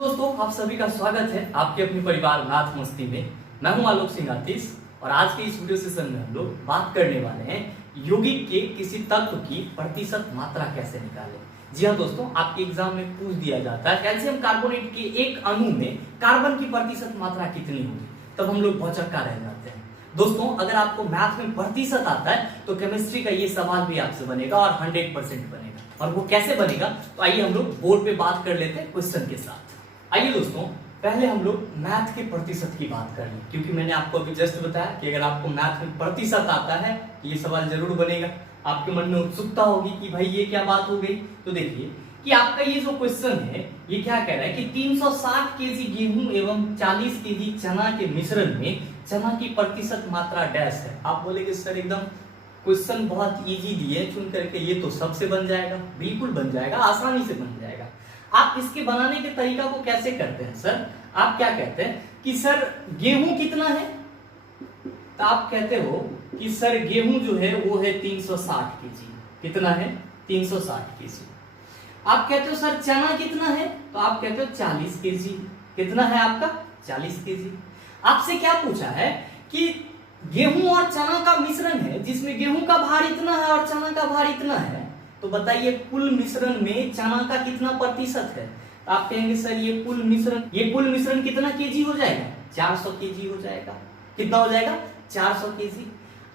दोस्तों आप सभी का स्वागत है आपके अपने परिवार मैथ मस्ती में। मैं हूं आलोक सिंह आतिश और आज के इस वीडियो सेशन में हम लोग बात करने वाले हैं यौगिक के किसी तत्व की प्रतिशत मात्रा कैसे निकालें। जी हाँ दोस्तों, आपके एग्जाम में पूछ दिया जाता है कैल्शियम कार्बोनेट के एक अणु में कार्बन की प्रतिशत मात्रा कितनी होगी, तब हम लोग भौचक्का रह जाते हैं। दोस्तों अगर आपको मैथ में प्रतिशत आता है तो केमिस्ट्री का ये सवाल भी आपसे बनेगा और 100% बनेगा। और वो कैसे बनेगा तो आइए हम लोग बोर्ड पे बात कर लेते हैं क्वेश्चन के साथ। आइए दोस्तों पहले हम लोग मैथ के प्रतिशत की बात कर लें, क्योंकि मैंने आपको अभी जस्ट बताया कि अगर आपको मैथ में प्रतिशत आता है ये सवाल जरूर बनेगा। आपके मन में उत्सुकता होगी कि भाई ये क्या बात हो गई। तो देखिए कि आपका ये जो क्वेश्चन है ये क्या कह रहा है कि 360 केजी गेहूं एवं 40 केजी चना के मिश्रण में चना की प्रतिशत मात्रा डैश है। आप बोलेगे सर एकदम क्वेश्चन बहुत इजी दिए चुन करके, ये तो सबसे बन जाएगा। बिल्कुल बन जाएगा, आसानी से बन जाएगा। आप इसके बनाने के तरीका को कैसे करते हैं सर? आप क्या कहते हैं कि सर गेहूं कितना है, तो आप कहते हो कि सर गेहूं जो है वो है 360 केजी। कितना है? 360 केजी। आप कहते हो सर चना कितना है, तो आप कहते हो 40 केजी। कितना है आपका? 40 केजी। आपसे क्या पूछा है कि गेहूं और चना का मिश्रण है जिसमें गेहूं का भार इतना है और चना का भार इतना है, तो बताइए कुल मिश्रण में चना का कितना प्रतिशत है। तो आप कहेंगे सर ये कुल मिश्रण कितना केजी हो जाएगा? 400 केजी हो जाएगा। कितना हो जाएगा? 400 केजी।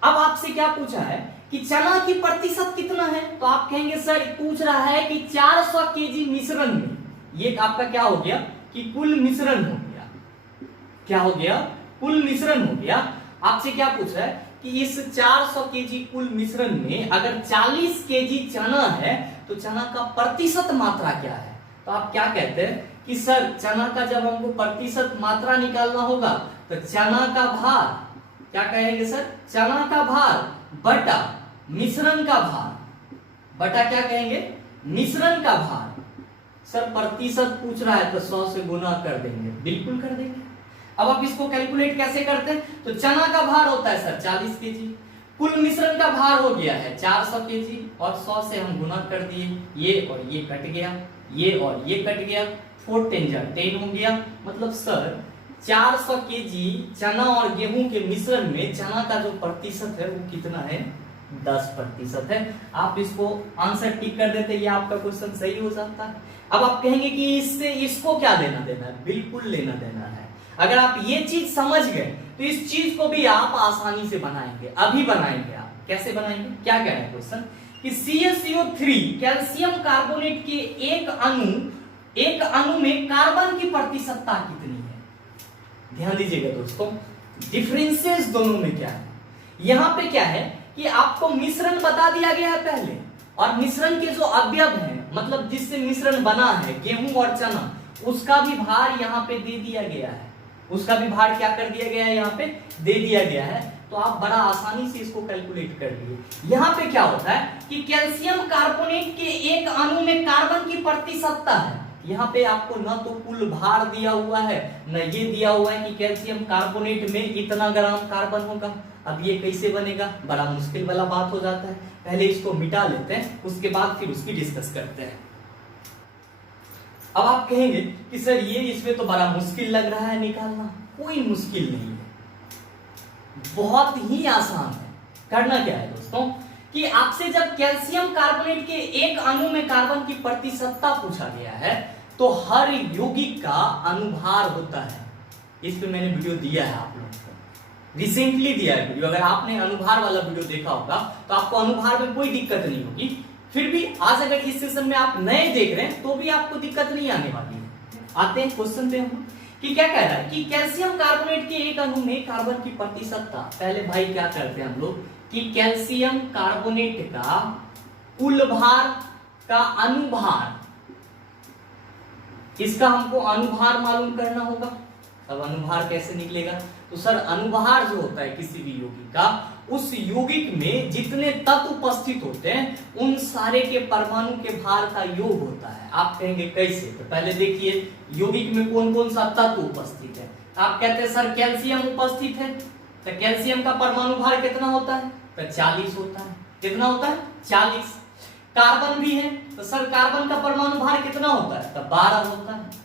अब आपसे क्या पूछा है कि चना की प्रतिशत कितना है, तो आप कहेंगे सर पूछ रहा है कि 400 केजी मिश्रण में ये आपका क्या हो गया कि कुल मिश्रण हो गया। क्या हो गया? कुल मिश्रण हो गया। आपसे क्या पूछा है कि इस 400 केजी कुल मिश्रण में अगर 40 केजी चना है तो चना का प्रतिशत मात्रा क्या है। तो आप क्या कहते हैं कि सर चना का जब हमको प्रतिशत मात्रा निकालना होगा तो चना का भार, क्या कहेंगे सर? चना का भार बटा मिश्रण का भार, बटा क्या कहेंगे? मिश्रण का भार। सर प्रतिशत पूछ रहा है तो 100 से गुना कर देंगे। बिल्कुल कर देंगे। अब आप इसको कैलकुलेट कैसे करते हैं? तो चना का भार होता है सर 40 केजी, कुल मिश्रण का भार हो गया है 400 केजी और 100 से हम गुना कर दिए। ये और ये कट गया, ये और ये कट गया, 4 10 10 हो गया। मतलब सर 400 केजी चना और गेहूं के मिश्रण में चना का जो प्रतिशत है वो कितना है? 10% है। आप इसको आंसर टिक कर देते, ये आपका क्वेश्चन सही हो जाता है। अब आप कहेंगे कि इससे इसको क्या लेना देना है? बिल्कुल लेना देना है। अगर आप ये चीज समझ गए तो इस चीज को भी आप आसानी से बनाएंगे। अभी बनाएंगे आप। कैसे बनाएंगे? क्या कह रहे हैं क्वेश्चन कि CaCO3 कैल्शियम कार्बोनेट के एक अणु में कार्बन की प्रतिशतता कितनी है। ध्यान दीजिएगा दोस्तों, डिफरेंसेस दोनों में क्या है। यहां पे क्या है कि आपको मिश्रण बता दिया गया है पहले, और मिश्रण के जो अवयव हैं मतलब जिससे मिश्रण बना है गेहूं और चना, उसका भी भार यहाँ पे दे दिया गया है। उसका भी भार क्या कर दिया गया है? यहाँ पे दे दिया गया है। तो आप बड़ा आसानी से इसको कैलकुलेट कर लिए। यहाँ पे क्या होता है कि कैल्शियम कार्बोनेट के एक अणु में कार्बन की प्रतिशतता है। यहाँ पे आपको न तो कुल भार दिया हुआ है न ये दिया हुआ है कि कैल्शियम कार्बोनेट में इतना ग्राम कार्बन होगा। अब ये कैसे बनेगा? बड़ा मुश्किल वाला बात हो जाता है। पहले इसको मिटा लेते हैं, उसके बाद फिर उसकी डिस्कस करते हैं। अब आप कहेंगे कि सर ये इसमें तो बड़ा मुश्किल लग रहा है निकालना। कोई मुश्किल नहीं है, बहुत ही आसान है। करना क्या है दोस्तों कि आपसे जब कैल्शियम कार्बोनेट के एक अणु में कार्बन की प्रतिशतता पूछा गया है तो हर यौगिक का अनुभार होता है। इस पे मैंने वीडियो दिया है आप लोगों को, रिसेंटली दिया है वीडियो। अगर आपने अनुभार वाला वीडियो देखा होगा तो आपको अनुभार में कोई दिक्कत नहीं होगी। फिर भी आज अगर इस सेशन में आप नए देख रहे हैं तो भी आपको दिक्कत नहीं आने वाली है। आते हैं क्वेश्चन पे हम कि क्या कह रहा है कि कैल्शियम कार्बोनेट के एक अणु में कार्बन की प्रतिशतता। पहले भाई क्या करते हैं हम लोग कि कैल्शियम कार्बोनेट का कुल भार का अनुभार, इसका हमको अनुभार मालूम करना होगा। अब अनुभार कैसे निकलेगा? तो सर अनुभार जो होता है किसी भी यौगिक का, उस यौगिक में जितने तत्व उपस्थित होते हैं उन सारे के परमाणु के भार का योग होता है। आप कहेंगे कैसे? तो पहले देखिए यौगिक में कौन कौन सा तत्व उपस्थित है। आप कहते हैं सर कैल्शियम उपस्थित है, तो कैल्शियम का परमाणु भार कितना होता है? तो 40 होता है। कितना होता है? 40। कार्बन भी है तो सर कार्बन का परमाणु भार कितना होता है? तो 12 होता है।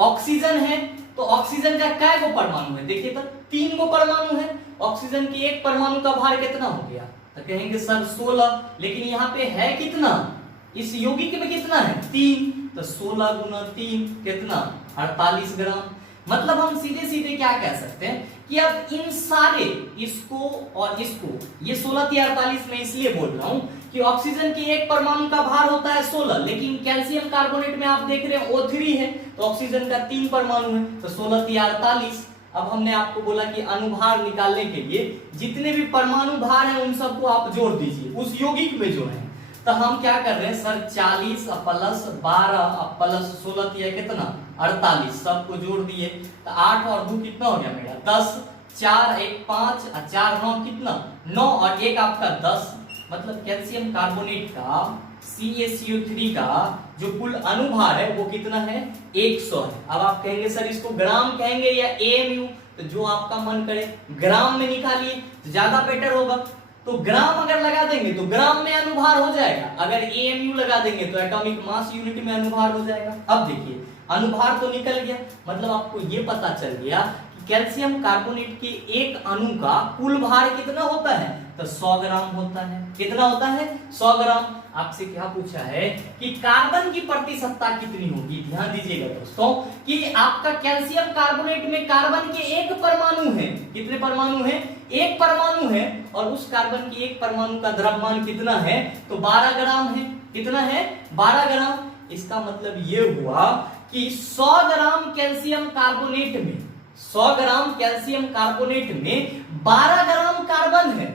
ऑक्सीजन है तो ऑक्सीजन का कै गो परमाणु है, देखिए तो 3 गो परमाणु है। ऑक्सीजन की एक परमाणु का भार कितना हो गया, तो कहेंगे सर 16, लेकिन यहाँ पे है कितना, इस यौगिक में कितना है 3, तो 16 गुना 3 कितना 48 ग्राम। मतलब हम सीधे सीधे क्या कह सकते हैं कि अब इन सारे इसको और इसको, ये 16 × 48 में इसलिए बोल रहा हूं कि ऑक्सीजन की एक परमाणु का भार होता है 16, लेकिन कैल्शियम कार्बोनेट में आप देख रहे हैं O3 है, तो ऑक्सीजन का 3 परमाणु है, तो 16 × 48। अब हमने आपको बोला कि अनुभार निकालने के लिए जितने भी परमाणु भार हैं उन सबको आप जोड़ दीजिए उस यौगिक में जो है। तो हम क्या कर रहे हैं सर, 40 प्लस 12 प्लस 16 दिया कितना 48, सबको जोड़ दिए तो 8 और 2 कितना हो गया मेरा 10, 4 1 5 और 4 9 कितना 9 और 1 आपका 10। मतलब कैल्शियम कार्बोनेट का CaCO3 का जो कुल अनुभार है वो कितना है 100 है। अब आप कहेंगे सर इसको ग्राम कहेंगे या AMU, तो जो आपका मन करे ग्राम में निकालिए तो ज्यादा बेटर होगा। तो ग्राम अगर लगा देंगे तो ग्राम में अनुभार हो जाएगा, अगर AMU लगा देंगे तो एटॉमिक मास यूनिट में अनुभार हो जाएगा। अब देखिए अनुभार तो निकल गया, मतलब आपको ये पता चल गया कि कैल्शियम कार्बोनेट के एक अणु का कुल भार कितना होता है, तो 100 ग्राम होता है। कितना होता है 100 ग्राम। आपसे क्या पूछा है कि कार्बन की प्रतिशतता कितनी होगी, ध्यान दीजिएगा दोस्तों कि आपका कैल्शियम कार्बोनेट में कार्बन के एक परमाणु है, कितने परमाणु है, एक परमाणु है, और उस कार्बन की एक परमाणु का द्रव्यमान कितना है, तो 12 ग्राम है। कितना है 12 ग्राम। इसका मतलब ये हुआ कि 100 ग्राम कैल्शियम कार्बोनेट में 100 ग्राम कैल्शियम कार्बोनेट में 12 ग्राम कार्बन है।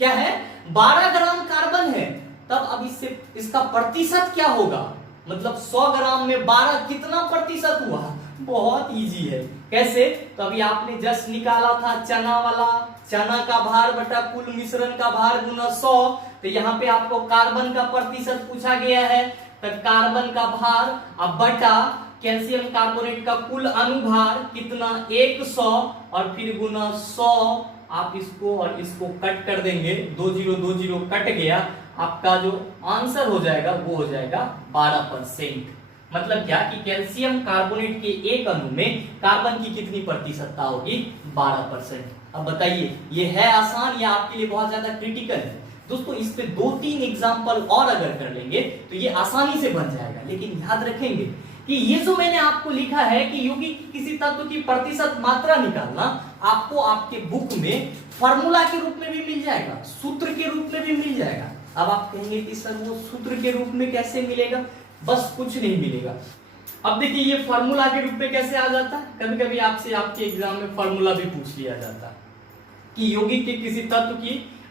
क्या है 12 ग्राम कार्बन है। तब अब इससे इसका प्रतिशत क्या होगा, मतलब 100 ग्राम में 12 कितना प्रतिशत हुआ, बहुत इजी है। कैसे, तो अभी आपने जस्ट निकाला था चना वाला, चना का भार बटा कुल मिश्रण का भार गुना 100, तो यहाँ पे आपको कार्बन का प्रतिशत पूछा गया है, तो कार्बन का भार अब बटा कैल्शियम कार्बोनेट का कुल अनुभार कितना 100 और फिर गुना 100। आप इसको और इसको कट कर देंगे, 2 0 कट गया, आपका जो आंसर हो जाएगा वो हो जाएगा 12%। मतलब क्या कि कैल्शियम कार्बोनेट के एक अणु में कार्बन की कितनी प्रतिशतता होगी 12%। अब बताइए ये है आसान या आपके लिए बहुत ज्यादा क्रिटिकल है। दोस्तों इस पे 2-3 एग्जांपल और अगर कर लेंगे तो ये आसानी से बन जाएगा, लेकिन याद रखेंगे कि ये जो मैंने आपको लिखा है कि यौगिक किसी तत्व की प्रतिशत मात्रा निकालना, आपको आपके बुक में फॉर्मूला के रूप में भी मिल जाएगा, सूत्र के रूप में भी मिल जाएगा। अब आप कहेंगे कि सर वो सूत्र के रूप में कैसे मिलेगा, बस कुछ नहीं मिलेगा। अब देखिए ये फॉर्मूला के रूप में कैसे आ जाता है, कभी कभी आपसे आपके एग्जाम में फॉर्मूला भी पूछ लिया जाता है कि यौगिक के किसी तत्व की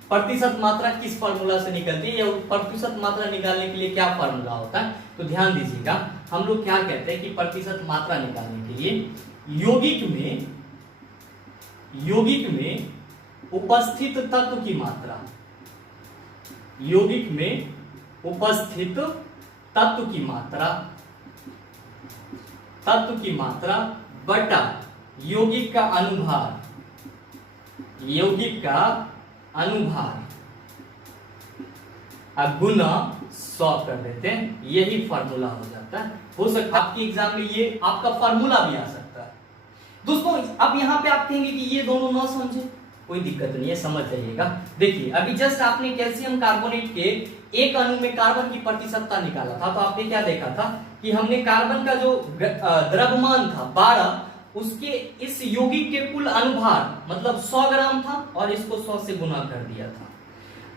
प्रतिशत मात्रा किस फॉर्मूला से निकलती है, या प्रतिशत मात्रा निकालने के लिए क्या फॉर्मूला होता है। तो ध्यान दीजिएगा हम लोग क्या कहते हैं कि प्रतिशत मात्रा निकालने के लिए यौगिक में उपस्थित तत्व की मात्रा, यौगिक में उपस्थित तत्व की मात्रा बटा यौगिक का अनुभार, यौगिक का अनुभार गुना 100 कर देते हैं, यही फॉर्मूला हो जाता है। हो सकता है आपके एग्जाम में ये आपका फॉर्मूला भी आ सकता है। दोस्तों अब यहाँ पे आप कहेंगे कि ये दोनों ना समझे, कोई दिक्कत नहीं है, समझ जाइएगा। देखिए अभी जस्ट आपने कैल्शियम कार्बोनेट के एक अणु में कार्बन की प्रतिशतता निकाला था, तो आपने क्या देखा था कि हमने कार्बन का जो द्रव्यमान था 12, उसके इस यौगिक के कुल अनुभार मतलब 100 ग्राम था और इसको 100 से गुना कर दिया था।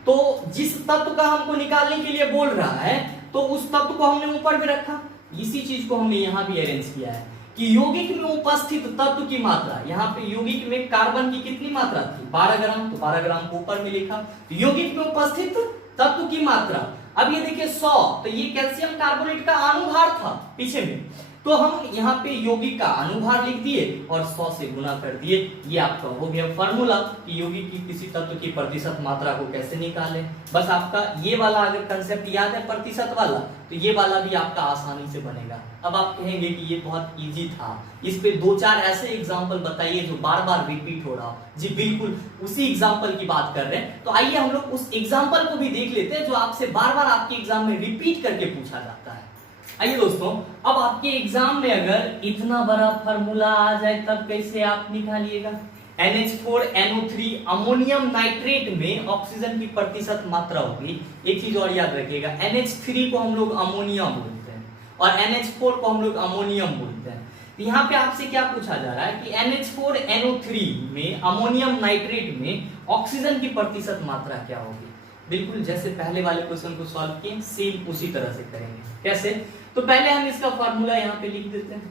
तो जिस तत्व का हमको निकालने के लिए बोल रहा है तो उस तत्व को हमने ऊपर भी रखा, इसी चीज को हमने यहाँ भी अरेंज किया है कि यौगिक में उपस्थित तत्व की मात्रा, यहाँ पे यौगिक में कार्बन की कितनी मात्रा थी 12 ग्राम, तो 12 ग्राम को ऊपर में लिखा, यौगिक में उपस्थित तत्व की मात्रा। अब ये देखिए 100, तो ये कैल्शियम कार्बोनेट का अनुभार था पीछे में, तो हम यहाँ पे यौगिक का अनुभार लिख दिए और 100 से गुना कर दिए। ये आपका हो गया फॉर्मूला कि यौगिक की किसी तत्व की प्रतिशत मात्रा को कैसे निकालें। बस आपका ये वाला अगर कंसेप्ट याद है प्रतिशत वाला, तो ये वाला भी आपका आसानी से बनेगा। अब आप कहेंगे कि ये बहुत इजी था, इस पे 2-4 ऐसे एग्जाम्पल बताइए जो बार बार रिपीट हो रहा हो। जी बिल्कुल उसी एग्जाम्पल की बात कर रहे हैं, तो आइए हम लोग उस एग्जाम्पल को भी देख लेते हैं जो आपसे बार बार आपके एग्जाम में रिपीट करके पूछा जाता है। आइए दोस्तों, अब आपके एग्जाम में अगर इतना बड़ा फार्मूला आ जाए तब कैसे आप निकालिएगा। NH4NO3 अमोनियम नाइट्रेट में ऑक्सीजन की प्रतिशत मात्रा होगी। एक चीज और याद रखिएगा, NH3 को हम लोग अमोनिया बोलते हैं और NH4 को हम लोग अमोनियम बोलते हैं। तो यहाँ पे आपसे क्या पूछा जा रहा है कि NH4NO3 में अमोनियम नाइट्रेट में ऑक्सीजन की प्रतिशत मात्रा क्या होगी। बिल्कुल जैसे पहले वाले क्वेश्चन को सॉल्व किए सेम उसी तरह से करेंगे। कैसे? तो पहले हम इसका फार्मूला यहाँ पे लिख देते हैं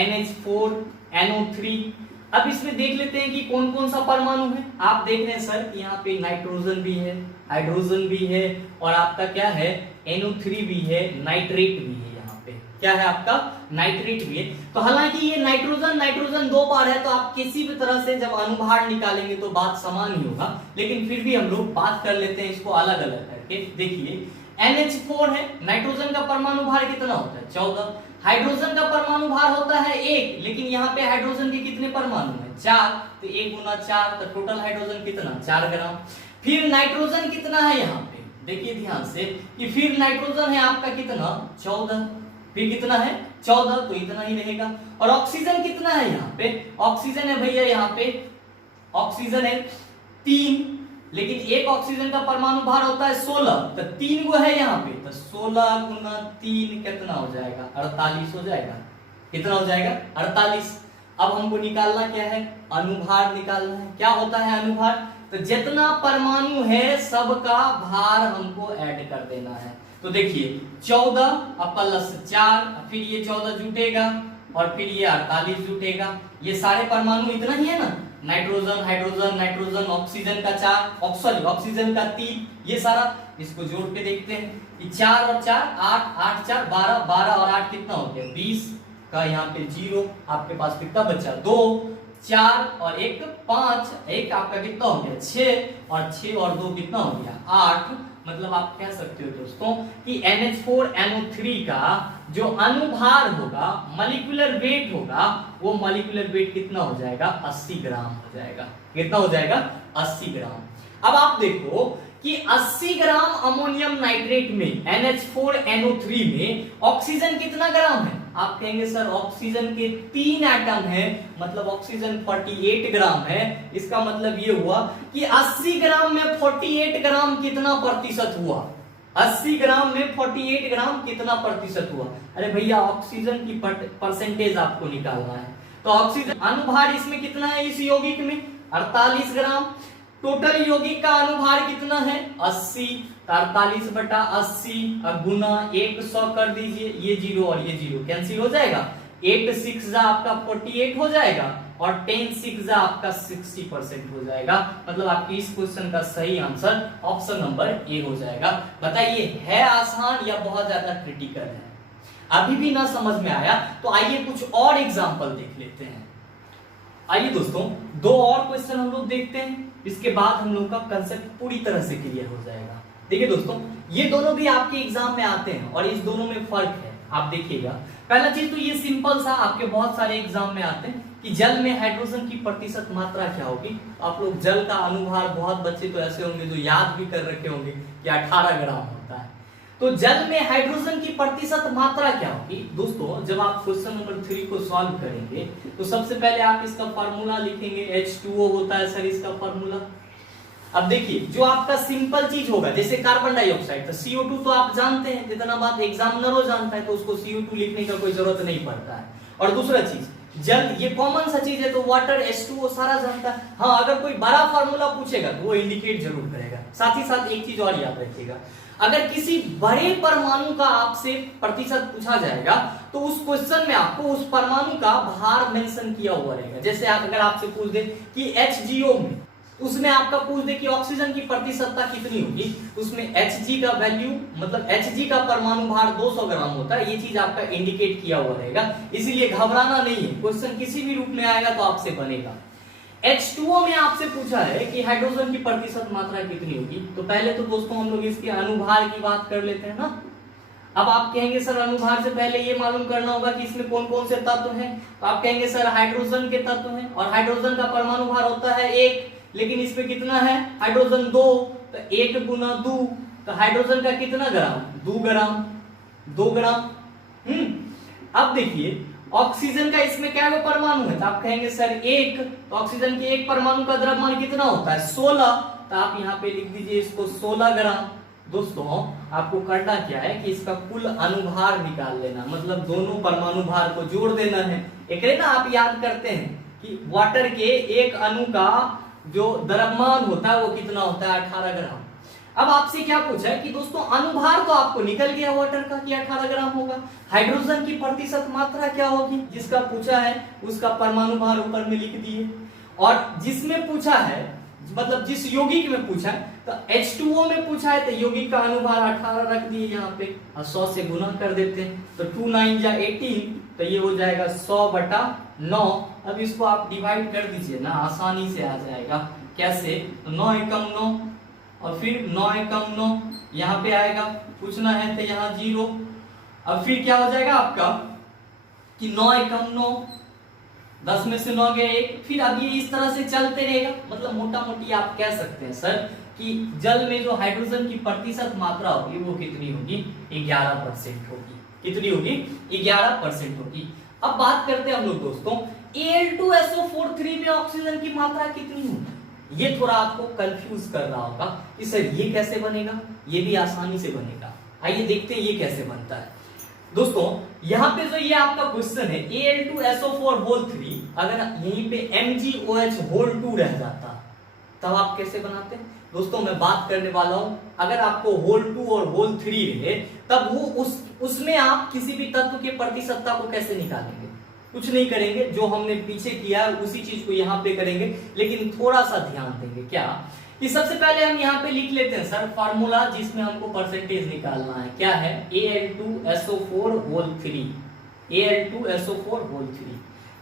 NH4NO3। अब इसमें देख लेते हैं कि कौन कौन सा परमाणु है। आप देख रहे हैं सर कि यहाँ पे नाइट्रोजन भी है, हाइड्रोजन भी है और आपका क्या है NO3 भी है, नाइट्रेट भी है। यहाँ पे क्या है आपका नाइट्रेट भी है। तो हालांकि ये नाइट्रोजन दो बार है, तो आप किसी भी तरह से जब अनुभार निकालेंगे तो बात समान ही होगा, लेकिन फिर भी हम लोग बात कर लेते हैं इसको अलग अलग करके। देखिए NH4 है, नाइट्रोजन का परमाणु भार कितना होता है 14, हाइड्रोजन का परमाणु भार होता है 1, लेकिन यहाँ पे हाइड्रोजन के कितने परमाणु हैं 4, तो 1 गुना 4 तो टोटल हाइड्रोजन कितना 4 ग्राम। फिर नाइट्रोजन कितना है यहाँ पे, देखिए ध्यान से कि फिर नाइट्रोजन है आपका कितना 14, फिर कितना है 14, तो इतना ही रहेगा। और ऑक्सीजन कितना है यहाँ पे, ऑक्सीजन है भैया यहाँ पे ऑक्सीजन है 3, लेकिन एक ऑक्सीजन का परमाणु भार होता है 16, तो 3 गो है यहाँ पे, तो 16 गुना 3 कितना हो जाएगा 48 हो जाएगा। कितना हो जाएगा 48। अब हमको निकालना क्या है, अनुभार निकालना है। क्या होता है अनुभार, तो जितना परमाणु है सबका भार हमको ऐड कर देना है। तो देखिए 14 प्लस 4, फिर ये 14 जुटेगा और फिर ये 48 जुटेगा। ये सारे परमाणु इतना ही है ना, नाइट्रोजन हाइड्रोजन नाइट्रोजन ऑक्सीजन का 4, सॉरी ऑक्सीजन का 3, ये सारा इसको जोड़ के देखते हैं कि 4 और 4 8, 8 4 12, 12 और 8 कितना हो गया 20 का यहाँ पे 0, आपके पास कितना बचा 2, 4 और 1 5, 1 आपका कितना हो गया 6 और 6 और 2 कितना हो गया 8। मतलब आप कह सकते हो दोस्तों कि NH4NO3 का जो अनुभार होगा, मॉलिक्यूलर वेट होगा, वो मॉलिक्यूलर वेट कितना हो जाएगा 80 ग्राम हो जाएगा। कितना हो जाएगा 80 ग्राम। अब आप देखो कि 80 ग्राम अमोनियम नाइट्रेट में NH4NO3 में ऑक्सीजन कितना ग्राम है। आप कहेंगे सर ऑक्सीजन के 3 एटम है, मतलब ऑक्सीजन 48 ग्राम है। इसका मतलब ये हुआ कि 80 ग्राम में 48 ग्राम कितना प्रतिशत हुआ, 80 ग्राम में 48 ग्राम कितना प्रतिशत हुआ। अरे भैया ऑक्सीजन की परसेंटेज आपको निकालना है, तो ऑक्सीजन अनुभार इसमें कितना है इस यौगिक में 48 ग्राम। टोटल यौगिक का अनुभार कितना है 80, 48/80 गुना 100 कर दीजिए, ये 0 और ये 0 कैंसिल हो जाएगा, 8 6 आपका 48 हो जाएगा और 10 6 आपका 60% हो जाएगा। मतलब आपकी इस क्वेश्चन का सही आंसर ऑप्शन नंबर ए हो जाएगा। बताइए है आसान या बहुत ज्यादा क्रिटिकल है? अभी भी ना समझ में आया तो आइए कुछ और एग्जांपल देख लेते हैं। आइए दोस्तों 2 और क्वेश्चन हम लोग देखते हैं, इसके बाद हम लोग का कंसेप्ट पूरी तरह से क्लियर हो जाएगा। देखिए दोस्तों ये दोनों भी आपके एग्जाम में आते हैं और इस दोनों में फर्क है। आप देखिएगा पहला चीज तो ये सिंपल सा आपके बहुत सारे एग्जाम में आते हैं कि जल में हाइड्रोजन की प्रतिशत मात्रा क्या होगी। आप लोग जल का अनुभार, बहुत बच्चे तो ऐसे होंगे जो याद भी कर रखे होंगे कि 18 ग्राम होता है। तो जल में हाइड्रोजन की प्रतिशत मात्रा क्या होगी दोस्तों। जब आप क्वेश्चन नंबर 3 को सॉल्व करेंगे तो सबसे पहले आप इसका फार्मूला लिखेंगे, H2O होता है सर इसका फार्मूला। अब देखिए जो आपका सिंपल चीज होगा जैसे कार्बन डाइऑक्साइड, तो CO2 तो आप जानते हैं, जितना बात एग्जामिनर जानता है, तो उसको CO2 लिखने का कोई जरूरत नहीं पड़ता है। और दूसरा चीज जल, ये कॉमन सा चीज है, तो वाटर H2O सारा जानता है। हाँ अगर कोई बड़ा फार्मूला पूछेगा तो वो इंडिकेट जरूर करेगा। साथ ही साथ एक चीज और याद रखिएगा, अगर किसी बड़े परमाणु का आपसे प्रतिशत पूछा जाएगा तो उस क्वेश्चन में आपको उस परमाणु का भार मेंशन किया हुआ रहेगा। जैसे अगर आपसे पूछ दे कि HGO में, उसमें आपका पूछ दे कि ऑक्सीजन की प्रतिशतता कितनी होगी, उसमें Hg का वैल्यू मतलब Hg का परमाणु भार 200 ग्राम होता है, ये चीज आपका इंडिकेट किया हुआ रहेगा। इसीलिए घबराना नहीं है, क्वेश्चन किसी भी रूप में आएगा तो आपसे बनेगा। H2O में आपसे पूछा है कि हाइड्रोजन की प्रतिशत मात्रा कितनी होगी, तो पहले तो दोस्तों हम लोग इसके अनुभार की बात कर लेते हैं ना। अब आप कहेंगे सर अनुभार से पहले ये मालूम करना होगा कि इसमें कौन कौन से तत्व हैं, तो आप कहेंगे सर हाइड्रोजन के तत्व हैं और हाइड्रोजन का परमाणु भार होता है 1, लेकिन इसमें कितना है हाइड्रोजन 2, तो 1 गुना 2, तो हाइड्रोजन का कितना ग्राम 2 ग्राम, 2 ग्राम अब देखिए ऑक्सीजन का इसमें क्या परमाणु है, तो आप कहेंगे सर एक, तो ऑक्सीजन के एक परमाणु का द्रव्यमान कितना होता है 16, तो आप यहाँ पे लिख दीजिए इसको 16 ग्राम। दोस्तों आपको करना क्या है कि इसका कुल अनुभार निकाल लेना, मतलब दोनों परमाणु भार को जोड़ देना है। एक ना आप याद करते हैं कि वाटर के एक अणु का जो द्रव्यमान होता है वो कितना होता है 18 ग्राम। अब आपसे क्या पूछा है कि दोस्तों अनुभार तो आपको निकल गया वाटर का कि 18 ग्राम होगा, हाइड्रोजन की प्रतिशत मात्रा क्या होगी, जिसका पूछा है उसका परमाणु भार ऊपर में लिख दिए। और जिसमें पूछा है मतलब जिस यौगिक में पूछा है तो H2O में पूछा है, तो यौगिक का अनुभार 18 रख दिए यहाँ पे और 100 से गुना कर देते हैं, तो 2 9 जा 18, तो ये हो जाएगा 100/9। अब इसको आप डिवाइड कर दीजिए ना, आसानी से आ जाएगा। कैसे, तो 9 एकम 9 और फिर 9 एकम 9 यहाँ पे आएगा, पूछना है तो यहाँ 0। अब फिर क्या हो जाएगा आपका कि 9 एकम 9, 10 में से 9 गया 1, फिर अब ये इस तरह से चलते रहेगा। मतलब मोटा मोटी आप कह सकते हैं सर कि जल में जो हाइड्रोजन की प्रतिशत मात्रा होगी वो कितनी होगी 11% होगी। कितनी होगी 11% होगी। अब बात करते हैं हम लोग दोस्तों Al2SO4 में ऑक्सीजन की मात्रा कितनी होगी। ये थोड़ा आपको कंफ्यूज कर रहा होगा कि सर ये कैसे बनेगा, ये भी आसानी से बनेगा। आइए देखते हैं ये कैसे बनता है। दोस्तों यहाँ पे जो ये आपका क्वेश्चन है Al2SO4 अगर यहीं पे MgOH2 रह जाता तब आप कैसे बनाते हैं। दोस्तों मैं बात करने वाला हूं अगर आपको होल 2 और होल 3 रहे तब वो उसमें आप किसी भी तत्व के प्रतिशतता को कैसे निकालेंगे, कुछ नहीं करेंगे, जो हमने पीछे किया है उसी चीज को यहाँ पे करेंगे। लेकिन थोड़ा सा ध्यान देंगे क्या कि सबसे पहले हम यहाँ पे लिख लेते हैं सर फार्मूला जिसमें हमको परसेंटेज निकालना है। क्या है Al2SO4 Al2SO4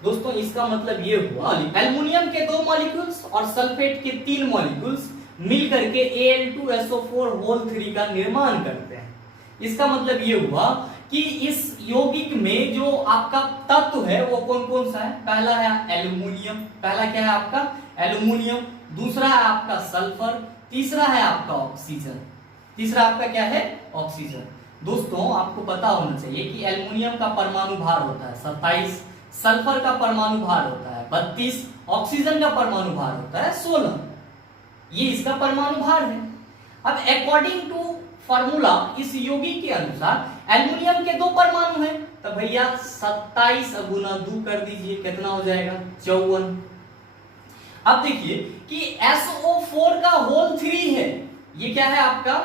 दोस्तों इसका मतलब ये हुआ एल्युमिनियम के 2 मॉलिक्यूल्स और सल्फेट के 3 मॉलिक्यूल्स मिलकर के Al2SO4 का निर्माण करते हैं। इसका मतलब ये हुआ कि इस यौगिक में जो आपका तत्व है वो कौन कौन सा है। पहला है एल्युमिनियम, पहला क्या है आपका एल्युमिनियम, दूसरा है आपका सल्फर, तीसरा है आपका ऑक्सीजन। तीसरा आपका क्या है ऑक्सीजन। दोस्तों आपको पता होना चाहिए कि एल्युमिनियम का परमाणु भार होता है 27, सल्फर का परमाणु भार होता है 32, ऑक्सीजन का परमाणु भार होता है 16। ये इसका परमाणु भार है। अब अकॉर्डिंग टू फॉर्मूला इस यौगिक के अनुसार एल्युमिनियम के 2 परमाणु हैं, तो भैया 27 गुना 2 कर दीजिए, कितना हो जाएगा 54। अब देखिए कि SO4 का होल 3 है, ये क्या है आपका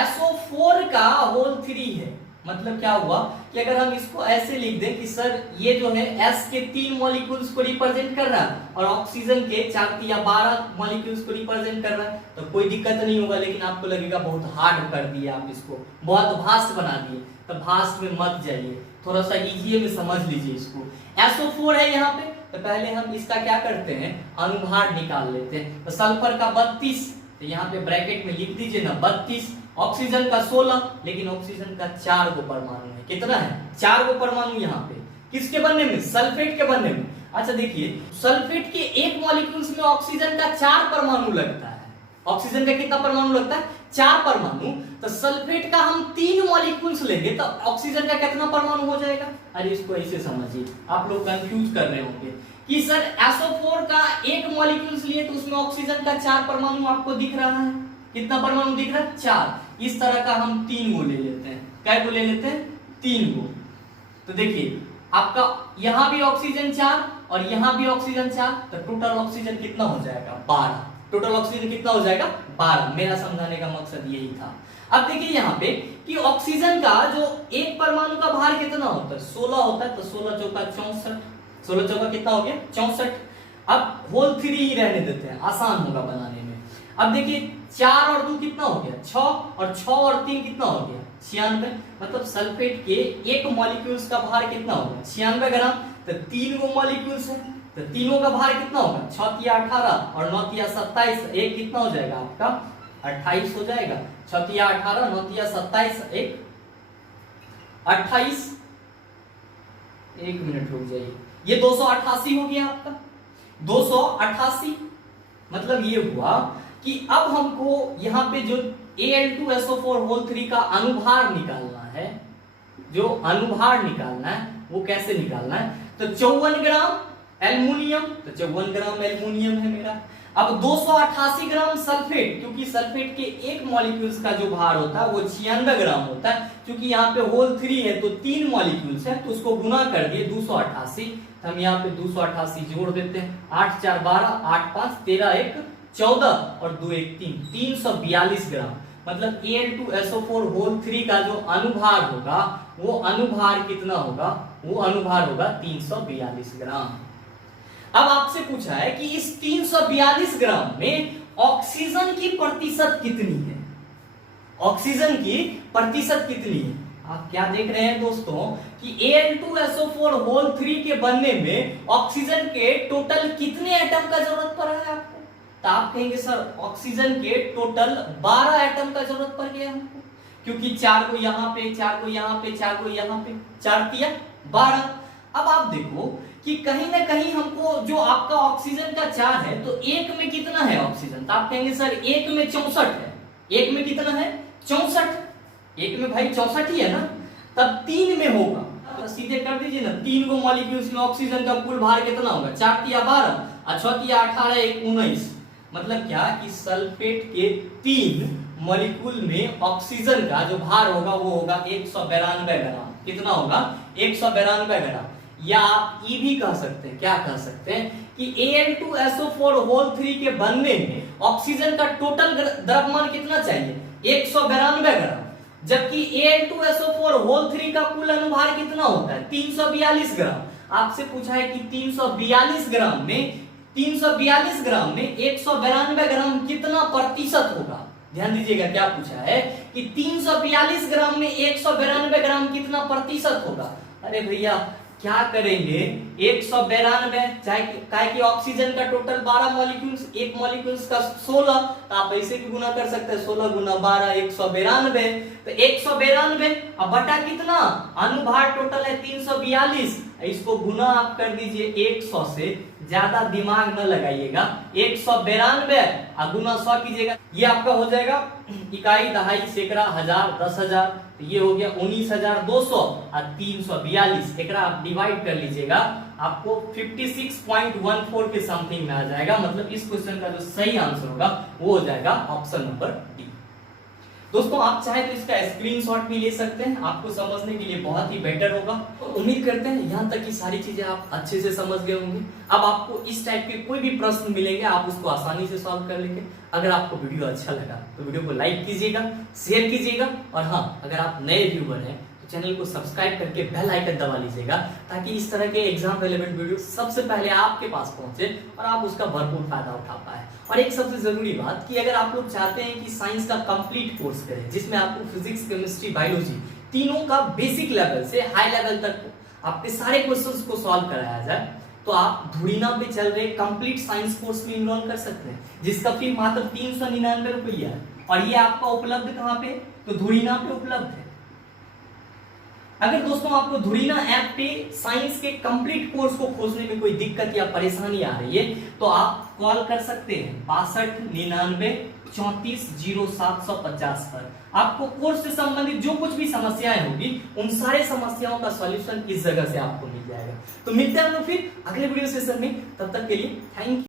SO4 का होल 3 है। मतलब क्या हुआ कि अगर हम इसको ऐसे लिख दें कि सर ये जो है S के 3 मॉलिक्यूल्स को रिप्रेजेंट कर रहा है और ऑक्सीजन के 4 या 12 मॉलिक्यूल्स को रिप्रेजेंट कर रहा है, तो कोई दिक्कत नहीं होगा। लेकिन आपको लगेगा बहुत हार्ड कर दिया आप इसको, बहुत भास्ट बना दिए, तो भास्ट में मत जाइए, थोड़ा सा इजी में समझ लीजिए इसको। SO4 है यहाँ पे, तो पहले हम इसका क्या करते हैं अनुभार निकाल लेते हैं। तो सल्फर का 32, तो यहाँ पे ब्रैकेट में लिख दीजिए ना 32, ऑक्सीजन का 16, लेकिन ऑक्सीजन का 4 गो परमाणु है। कितना है 4 गो परमाणु यहाँ पे, किसके बनने में सल्फेट के बनने में। अच्छा देखिए सल्फेट के 1 मॉलिक्यूल्स में ऑक्सीजन का 4 परमाणु लगता है। ऑक्सीजन का कितना परमाणु लगता है 4 परमाणु, तो सल्फेट का हम 3 मॉलिक्यूल्स लेंगे तो ऑक्सीजन का कितना परमाणु हो जाएगा। अरे इसको ऐसे समझिए, आप लोग कंफ्यूज कर रहे होंगे कि सर SO4 का 1 मॉलिक्यूल्स लिए तो उसमें ऑक्सीजन का 4 परमाणु आपको दिख रहा है। कितना परमाणु दिख रहा है 4। इस तरह का हम 3 गो ले लेते हैं। कै गो ले लेते हैं 3 गो। तो देखिए आपका यहां भी ऑक्सीजन 4 और यहां भी ऑक्सीजन 4, तो टोटल ऑक्सीजन कितना हो जाएगा 12। टोटल ऑक्सीजन कितना हो जाएगा 12। मेरा समझाने का मकसद यही था। अब देखिए यहाँ पे कि ऑक्सीजन का जो 1 परमाणु का भार कितना होता है 16 होता है, तो 16 चौका 64, 16 चौका कितना हो गया 64। अब होल 3 ही रहने देते हैं, आसान होगा बनाने में। अब देखिए 4 और 2 कितना हो गया 6, और 6 और 3 कितना हो गया 96। मतलब सल्फेट के 1 मॉलिक्यूल्स का भार कितना होगा 96 ग्राम। तो 3 गो मॉलिक्यूल्स है, तो तीनों का भार कितना होगा 6 या 18 और 9 या 27, एक कितना हो जाएगा आपका 28 हो जाएगा। 6 या 18, 9 या 27, एक 28। एक मिनट रुक जाइए, ये 288 हो गया आपका 288। मतलब ये हुआ कि अब हमको यहाँ पे जो Al2SO4 का अनुभार निकालना है, जो अनुभार निकालना है वो कैसे निकालना है। तो 54 ग्राम एल्युमिनियम, तो 54 ग्राम एल्युमिनियम है मेरा। अब 288 ग्राम सल्फेट, क्योंकि सल्फेट के एक मॉलिक्यूल्स का जो भार होता है वो 96 ग्राम होता है, क्योंकि यहाँ पे होल 3 है तो 3 मॉलिक्यूल्स है, तो उसको गुना कर दिए 288, तो हम यहाँ पे 288 जोड़ देते हैं। 8 4 12, 8 5 13, 1 14 और 2 1 3, 342 ग्राम। मतलब Al2SO4 होल 3 का जो अनुभार होगा वो अनुभार कितना होगा, वो अनुभार होगा 342 ग्राम। अब आपसे पूछा है कि इस 342 ग्राम में ऑक्सीजन की प्रतिशत कितनी है, ऑक्सीजन की प्रतिशत कितनी है। आप क्या देख रहे हैं दोस्तों कि Al2SO4 होल 3 के बनने में ऑक्सीजन के टोटल कितने एटम का जरूरत पड़ रहा है आपको। तो आप कहेंगे सर ऑक्सीजन के टोटल 12 एटम का जरूरत पड़ गया हमको, क्योंकि 4 को यहाँ पे, 4 को यहाँ पे, 4 को यहाँ पे, 4 तिया 12। अब आप देखो कि कहीं ना कहीं हमको जो आपका ऑक्सीजन का 4 है तो एक में कितना है ऑक्सीजन, तो आप कहेंगे सर एक में 64 है। एक में कितना है 64, एक में भाई 64 ही है ना, तब 3 में होगा तो सीधे कर दीजिए ना, 3 गो मॉलिक्यूल्स में ऑक्सीजन का कुल भार कितना होगा, 4 तिया 12, 6 तिया 18, 1 19। मतलब क्या कि सल्फेट के 3 मॉलिक्यूल में ऑक्सीजन का जो भार होगा वो होगा 192 ग्राम। कितना होगा 192 ग्राम। या आप ये भी कह सकते हैं, क्या कह सकते हैं कि Al2SO4 होल 3 के बनने में ऑक्सीजन का टोटल द्रव्यमान कितना चाहिए 192 ग्राम, जबकि Al2SO4 होल 3 का कुल अनुभार कितना होता है 342 ग्राम। आपसे पूछा है कि 342 ग्राम में 192 ग्राम कितना प्रतिशत होगा। ध्यान दीजिएगा क्या पूछा है कि 342 ग्राम में 192 ग्राम कितना प्रतिशत होगा। अरे भैया क्या करेंगे 192, चाहे कि ऑक्सीजन का टोटल 12 मॉलिक्यूल्स, एक मॉलिक्यूल्स का 16, तो आप ऐसे भी गुना कर सकते हैं 16 गुना 12 192, तो 192 अब बटा कितना अनुभार टोटल है 342, इसको गुना आप कर दीजिए 100 से, ज्यादा दिमाग न लगाइएगा, 192 गुना 100 कीजिएगा, ये आपका हो जाएगा इकाई दहाई सैकड़ा हजार 10,000, तो ये हो गया 19,200 और 342 एकरा आप डिवाइड कर लीजिएगा, आपको 56.14 के समथिंग में आ जाएगा। मतलब इस क्वेश्चन का जो सही आंसर होगा वो हो जाएगा ऑप्शन नंबर डी। दोस्तों आप चाहे तो इसका स्क्रीनशॉट भी ले सकते हैं, आपको समझने के लिए बहुत ही बेटर होगा। तो उम्मीद करते हैं यहाँ तक की सारी चीजें आप अच्छे से समझ गए होंगे। अब आपको इस टाइप के कोई भी प्रश्न मिलेंगे आप उसको आसानी से सॉल्व कर लेंगे। अगर आपको वीडियो अच्छा लगा तो वीडियो को लाइक कीजिएगा, शेयर कीजिएगा, और हाँ अगर आप नए व्यूअर हैं तो चैनल को सब्सक्राइब करके बेल आइकन दबा लीजिएगा, ताकि इस तरह के एग्जाम रिलेवेंट वीडियो सबसे पहले आपके पास पहुंचे और आप उसका भरपूर फायदा उठा पाए। और एक सबसे जरूरी बात कि अगर आप लोग चाहते हैं कि साइंस का कंप्लीट कोर्स करें जिसमें आपको फिजिक्स, केमिस्ट्री, बायोलॉजी तीनों का बेसिक लेवल से हाई लेवल तक आपके सारे क्वेश्चंस को सॉल्व कराया जाए, तो आप धुरीना पे चल रहे कंप्लीट साइंस कोर्स में इनरोल कर सकते हैं, जिसका फी मात्र 399 रुपया है। और ये आपका उपलब्ध कहाँ पे, तो धुरीना पे उपलब्ध है। अगर दोस्तों आपको धुरीना ऐप पे साइंस के कंप्लीट कोर्स को खोजने में कोई दिक्कत या परेशानी आ रही है तो आप कॉल कर सकते हैं 6299 34 0750 पर। आपको कोर्स से संबंधित जो कुछ भी समस्याएं होगी उन सारे समस्याओं का सॉल्यूशन इस जगह से आपको मिल जाएगा। तो मिलते हैं हम लोग फिर अगले वीडियो सेशन में, तब तक के लिए थैंक यू।